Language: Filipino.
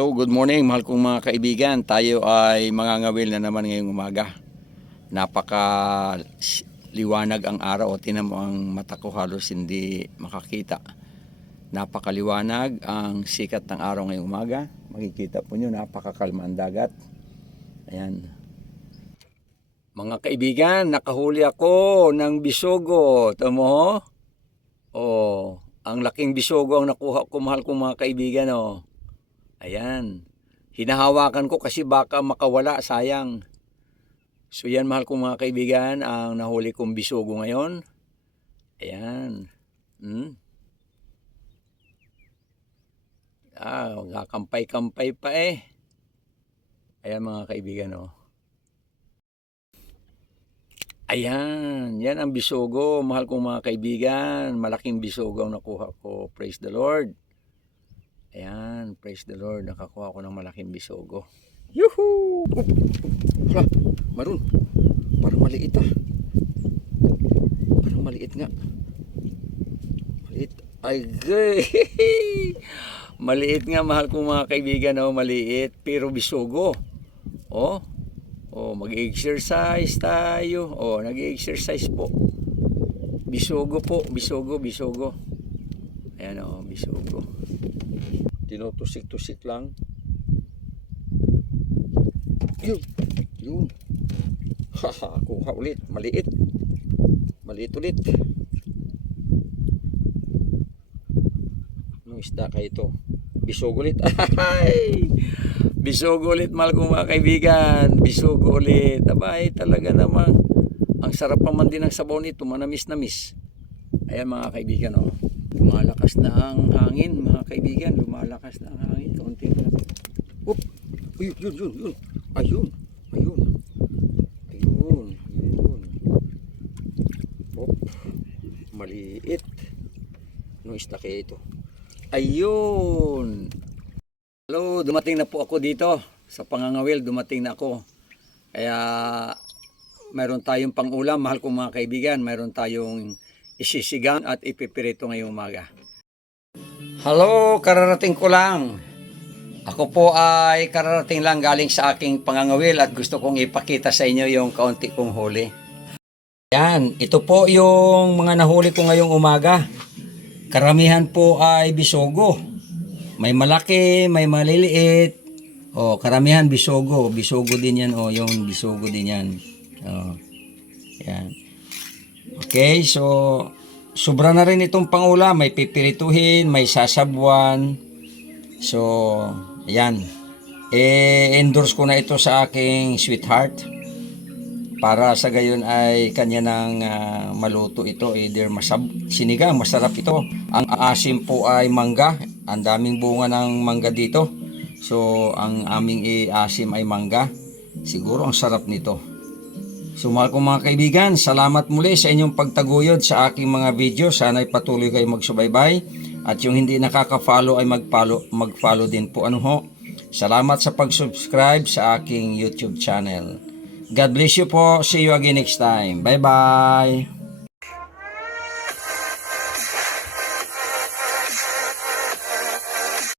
So, good morning mahal kong mga kaibigan. Tayo ay mangangawil na naman ngayong umaga. Napaka liwanag ang araw. Tingnan mo ang mata ko, halos hindi makakita. Napakaliwanag ang sikat ng araw ngayong umaga. Makikita po nyo, napakakalma ang dagat. Ayan. Mga kaibigan, nakahuli ako ng bisogo. Tama mo? Oh, ang laking bisogo ang nakuha ko, mahal kong mga kaibigan. Oh. Ayan. Hinahawakan ko kasi baka makawala, sayang. So yan, mahal kong mga kaibigan, ang nahuli kong bisogo ngayon. Ayan. Kakampay-kampay pa eh. Ayan mga kaibigan, oh. Ayan. Yan ang bisogo, mahal kong mga kaibigan. Malaking bisogo ang nakuha ko. Praise the Lord. Ayan, praise the Lord. Nakakuha ko ng malaking bisogo. Yuhuu! Hala, maroon. Parang maliit ah. Parang maliit nga. Maliit. Ay, gay! Maliit nga, mahal kong mga kaibigan. Oh, maliit, pero bisogo. Oh, oh, mag-exercise tayo. Oh, nag-exercise po. Bisogo po, bisogo, bisogo. Ayan oh, bisogo. Tinutusik-tusik lang. Yun. Yun. Haha, kuha ulit. Maliit. Maliit ulit. Anong isda kayo ito? Bisogo ulit. Ay! Bisogo ulit, mahal kong mga kaibigan. Bisogo ulit. Abay, talaga namang ang sarap naman din ng sabaw nito. Manamis-namis. Ayan mga kaibigan, oh. Lumalakas na ang hangin, mga kaibigan. Lumalakas na ang hangin. Kaunti na. Oop! Ayun, yun, yun, yun. Ayun, ayun. Ayun, ayun. Oop! Maliit. Anong isda kaya ito? Ayun! Hello, dumating na po ako dito. Sa pangangawil, dumating na ako. Kaya, mayroon tayong pang-ulam, mahal kong mga kaibigan. Mayroon tayong isisigang at ipipirito ngayong umaga. Hello, kararating ko lang. Ako po ay kararating lang galing sa aking pangangawil at gusto kong ipakita sa inyo yung kaunti kong huli. Yan, ito po yung mga nahuli ko ngayong umaga. Karamihan po ay bisogo. May malaki, may maliliit. O, karamihan bisogo. Bisogo din yan. O, yung bisogo din yan. O, yan. Okay, so sobra na rin itong pangulam. May pipirituhin, may sasabwan. So, ayan. Endorse ko na ito sa aking sweetheart. Para sa gayon ay kanya nang maluto ito. Either sinigang, masarap ito. Ang asim po ay mangga. Ang daming bunga ng mangga dito. So, ang aming asim ay mangga. Siguro ang sarap nito. So mahal kong mga kaibigan, salamat muli sa inyong pagtaguyod sa aking mga video. Sana'y patuloy kayo magsubaybay. At yung hindi nakaka-follow ay mag-follow din po. Salamat sa pag-subscribe sa aking YouTube channel. God bless you po. See you again next time. Bye-bye.